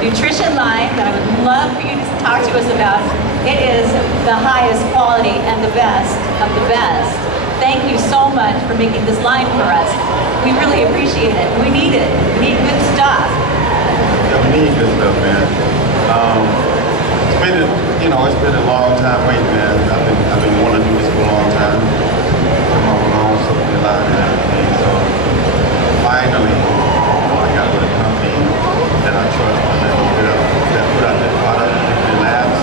nutrition line that I would love for you to talk to us about. It is the highest quality and the best of the best. Thank you so much for making this line for us. We really appreciate it. We need it. We need good stuff. Yeah, we need good stuff, man. It's been a long time waiting, man. I've been wanting to do this for a long time. I'm on my own supplement line and everything. So finally, I got with a company that I trust that put out their product in labs.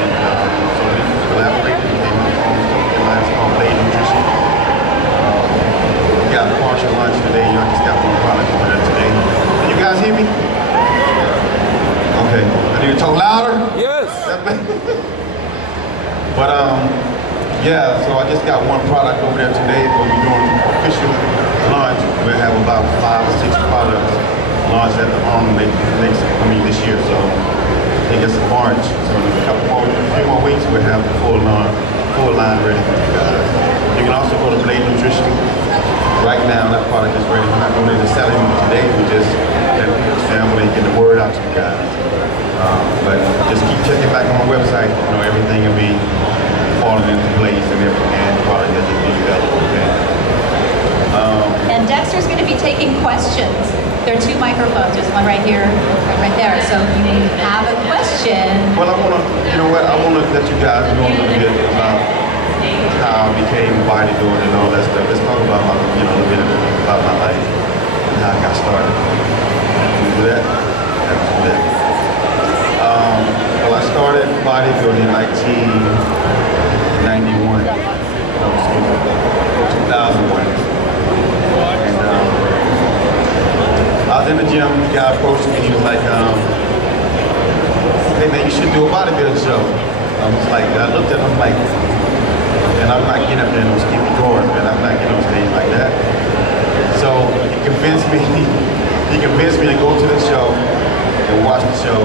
And so we collaborated and came up with a line called Blade Nutrition. We got a partial lunch today. I just got one product over there today. Can you guys hear me? Okay. I need to talk louder? Yes. But yeah, so I just got one product over there today. We'll be doing official launch. We'll have about 5 or 6 products launched at the this year. So I think it's March. So in a few more weeks, we'll have the full line ready for you guys. You can also go to Blade Nutrition. Right now, that product is ready. We're not going to sell it today. We just family get the word out to you guys. But just keep checking back on my website. Everything will be falling into place and product that will be available. Okay? And Dexter's going to be taking questions. There are 2 microphones. There's one right here, one right there. So if you have a question. Well, I want to let you guys know a little bit about how I became a bodybuilder and all that stuff. Let's talk about a little bit about my life and how I got started. Can we do that? Let's do that. Well, I started bodybuilding in 1991. 2001. And I was in the gym, the guy approached me, he was like, hey man, you should do a bodybuilding show. I was like, I looked at him like, and I'm not getting up there and keep it going, man. I'm not getting on stage like that. So he convinced me to go to the show and watch the show.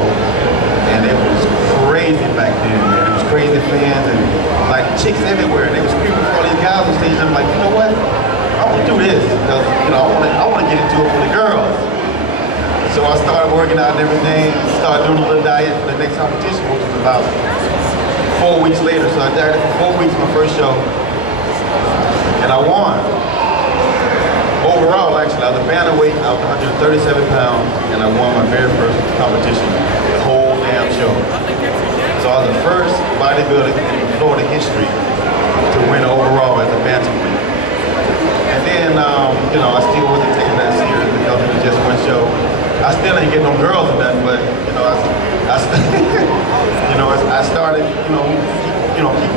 And it was crazy back then, man. It was crazy fans and like chicks everywhere. And they was screaming for all these guys on stage. I'm like, you know what? I want to do this because I want to get into it for the girls. So I started working out and everything. Started doing a little diet for the next competition, which was about 4 weeks later. So I dieted for 4 weeks my first show, and I won. Overall, actually, I was a bantamweight. I was 137 pounds, and I won my very first competition. The whole damn show. So I was the first bodybuilder in Florida history to win overall as a bantamweight. And then, I still wasn't taking that serious because it was just one show. I still ain't getting no girls or nothing, but I started, keep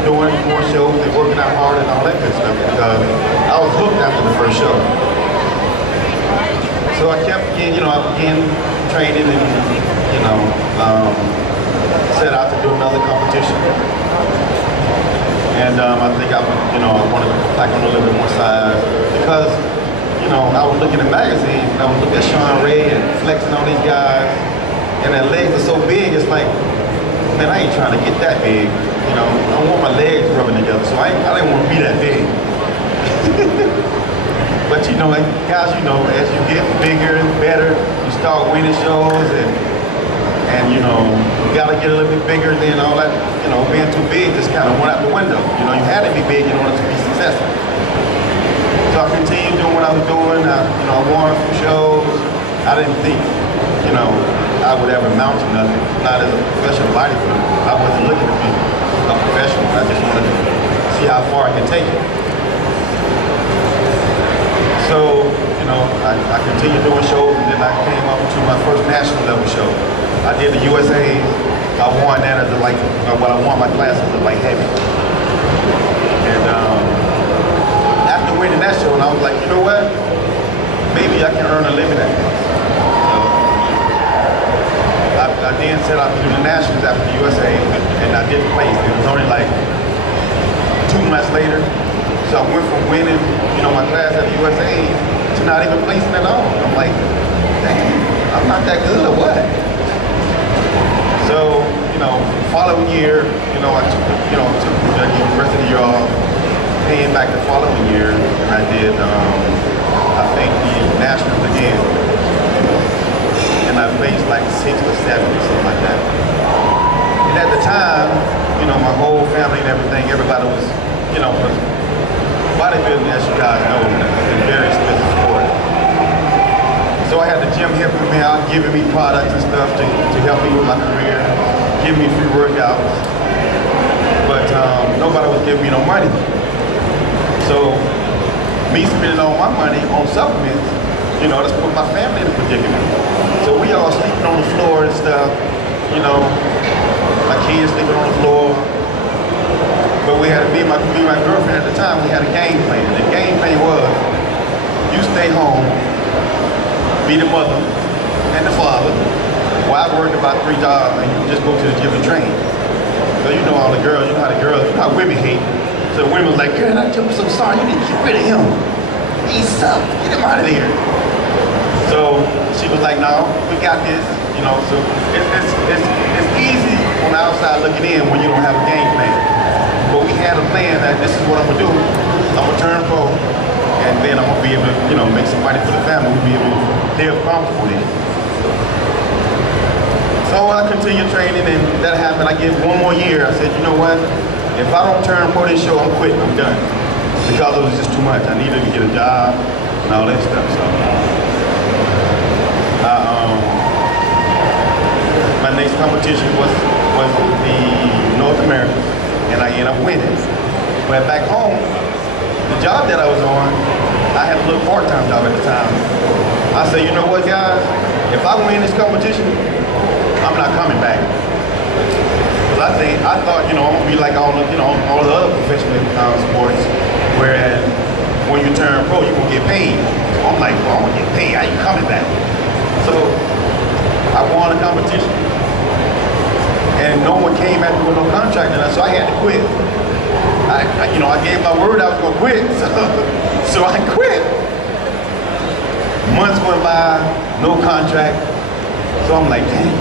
doing more shows and working out hard and all that good stuff because I was hooked after the first show. So I kept again, I began training and, set out to do another competition. And I think I wanted to pack on a little bit more size because, I was looking at magazines and I was looking at Sean Ray and flexing on these guys and their legs are so big, it's like, man, I ain't trying to get that big. I want my legs rubbing together, so I didn't want to be that big. But guys, as you get bigger and better, you start winning shows and you gotta get a little bit bigger than all that, being too big just kind of went out the window. You had to be big in order to be successful. So I continued doing what I was doing. I won a few shows. I didn't think, I would ever amount to nothing. Not as a professional bodybuilder. I wasn't looking to be a professional. I just wanted to see how far I can take it. So, I continued doing shows, and then I came up to my first national level show. I did the USA. I won that as I won my class as a light heavy. And after winning that show, I was like, you know what? Maybe I can earn a living at this. I then set out to do the nationals after the USA, and I didn't place. It was only like 2 months later. So I went from winning, my class at the USA to not even placing at all. I'm like, dang, I'm not that good or what? So, following year, I took the rest of the year off, paying back the following year, and I did, I think the nationals again. And when I faced like 6 or 7 or something like that. And at the time, you know, my whole family and everything, everybody was, you know, was bodybuilding, as you guys know, is a very expensive sport. So I had the gym helping me out, giving me products and stuff to help me with my career, giving me free workouts. But nobody was giving me no money. So me spending all my money on supplements, you know, that's put my family in a predicament. So we all sleeping on the floor and stuff, you know, my kids sleeping on the floor. But we had to be my girlfriend at the time, we had a game plan. The game plan was, you stay home, be the mother and the father, while I worked about 3 jobs and you just go to the gym and train. So you know all the girls, you know how women hate. So the women was like, girl, I'm so sorry, you need to get rid of him. He's up, get him out of there. So she was like, no, we got this, you know, so it's easy on the outside looking in when you don't have a game plan. But we had a plan that this is what I'm gonna do. I'm gonna turn pro, and then I'm gonna be able to, you know, make some money for the family. We'll be able to live comfortably. So I continued training, and that happened. I gave 1 more year. I said, you know what? If I don't turn pro this show, I'm quitting. I'm done. Because it was just too much. I needed to get a job and all that stuff. So my next competition was the North America, and I ended up winning. But back home, the job that I was on, I had a little part-time job at the time. I said, you know what, guys? If I win this competition, I'm not coming back. Because I thought, you know, I'm gonna be like all the other professional sports, whereas when you turn pro, you're gonna get paid. So I'm like, well, I'm gonna get paid. How you coming back? So I won the competition, and no one came after with no contract, and so I had to quit. I gave my word I was gonna quit, so I quit. Months went by, no contract, so I'm like, dang.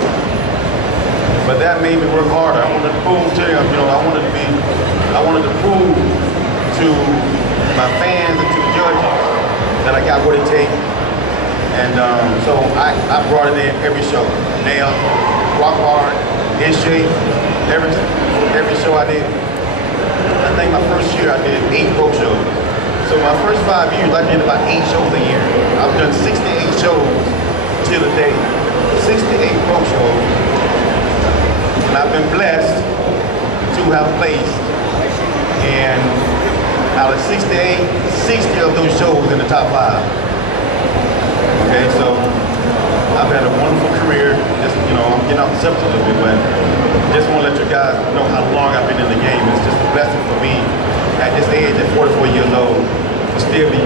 But that made me work harder. I wanted to prove to them, you know, I wanted to prove to my fans and to the judges that I got what it takes. And so I brought it in every show. Nail, rock hard, in shape, every show I did. I think my first year I did 8 pro shows. So my first 5 years I did about 8 shows a year. I've done 68 shows till the day. 68 pro shows. And I've been blessed to have placed in out of 68, 60 of those shows in the top 5. Okay, so I've had a wonderful career. Just, you know, I'm getting off the subject a little bit, but just want to let you guys know how long I've been in the game. It's just a blessing for me at this age, at 44 years old, to still be,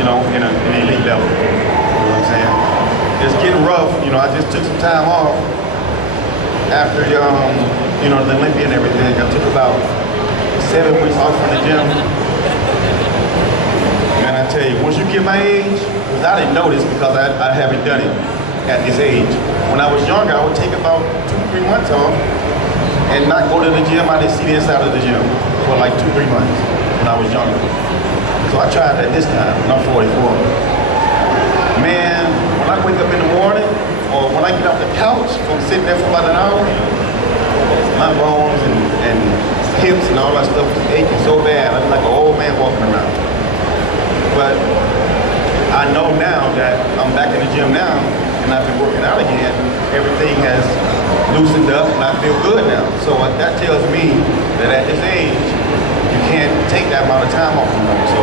you know, in an elite level. You know what I'm saying? It's getting rough. You know, I just took some time off after, you know, the Olympia and everything. I took about 7 weeks off from the gym. And I tell you, once you get my age, because I didn't know this because I haven't done it at this age. When I was younger, I would take about 2-3 months off and not go to the gym. I didn't see the inside of the gym for like 2-3 months when I was younger. So I tried that this time, and I'm 44. Man, when I wake up in the morning, or when I get off the couch from sitting there for about an hour, my bones and hips and all that stuff was aching so bad. I'm like an old man walking around. But I know now that I'm back in the gym now, and I've been working out again, everything has loosened up and I feel good now. So that tells me that at this age, you can't take that amount of time off from them. So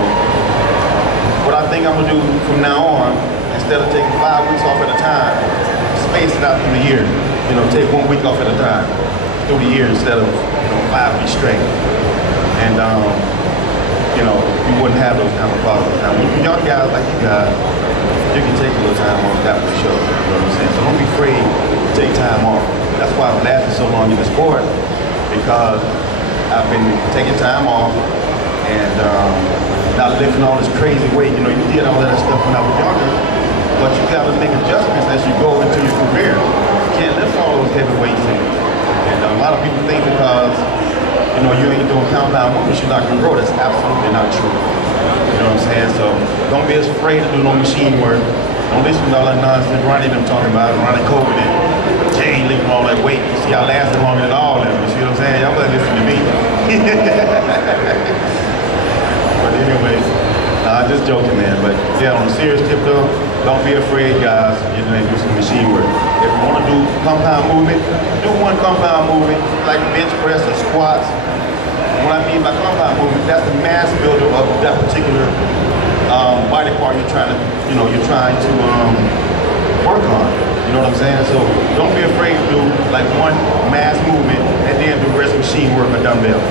what I think I'm gonna do from now on, instead of taking 5 weeks off at a time, space it out through the year. You know, take 1 week off at a time through the year instead of, you know, 5 weeks straight. And you know, you wouldn't have those kind of problems. Now, when you're young guys like you guys, you can take a little time off, that for sure. You know what I'm saying? So don't be afraid to take time off. That's why I've lasted so long in the sport, because I've been taking time off and not lifting all this crazy weight. You know, you did all that stuff when I was younger, but you gotta make adjustments as you go into your career. You can't lift all those heavy weights. And a lot of people think because, you know, you ain't doing compound movements, you're not gonna grow. That's absolutely not true. You know what I'm saying? So don't be as afraid to do no machine work. Don't listen to all that nonsense Ronnie them talking about, Ronnie COVID and Jay leaving all that weight. You see, I lasted longer than all of them. You see what I'm saying? Y'all better listen to me. But anyway, just joking, man. But yeah, on a serious tip though, don't be afraid, guys. You know, do some machine work. If you want to do compound movement, do one compound movement, like bench press or squats. What I mean by compound movement, that's the mass builder of that particular body part you're trying to, work on. You know what I'm saying? So don't be afraid to do like one mass movement and then do rest machine work or dumbbell.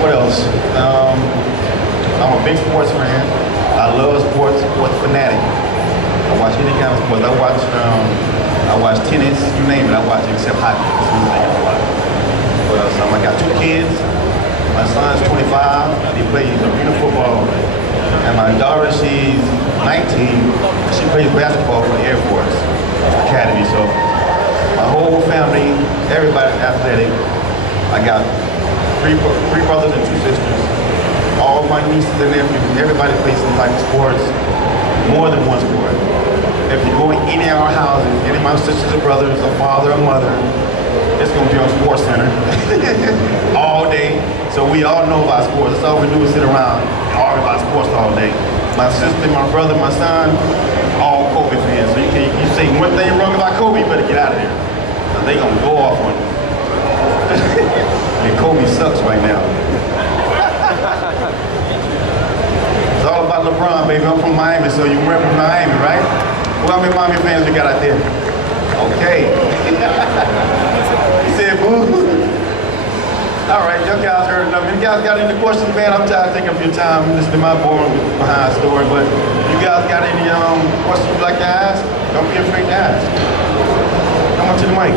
What else? I'm a big sports fan. I love sports fanatic. I watch any kind of sports. I watch tennis, you name it. I watch it except hockey. That's the only thing I watch. What else? I got 2 kids. My son's 25. He plays arena football. And my daughter, she's 19. She plays basketball for the Air Force Academy. So my whole family, everybody's athletic. I got three brothers and 2 sisters. All my nieces and nephews, everybody plays some type of sports, more than one sport. If you go in any of our houses, any of my sisters or brothers, a father or mother, it's gonna be on Sports Center all day. So we all know about sports. That's all we do is sit around and argue about sports all day. My sister, my brother, my son, all Kobe fans. So you say one thing wrong about Kobe, you better get out of here. Cause they gonna go off on you. And Kobe sucks right now. It's all about LeBron, baby. I'm from Miami, so you remember Miami, right? Well, how many Miami fans we got out there? Okay. He said, boo. All right, you guys heard enough. If you guys got any questions, man, I'm tired of taking up your time listening to my boring behind story. But you guys got any questions you'd like to ask? Don't be afraid to ask. Come on to the mic.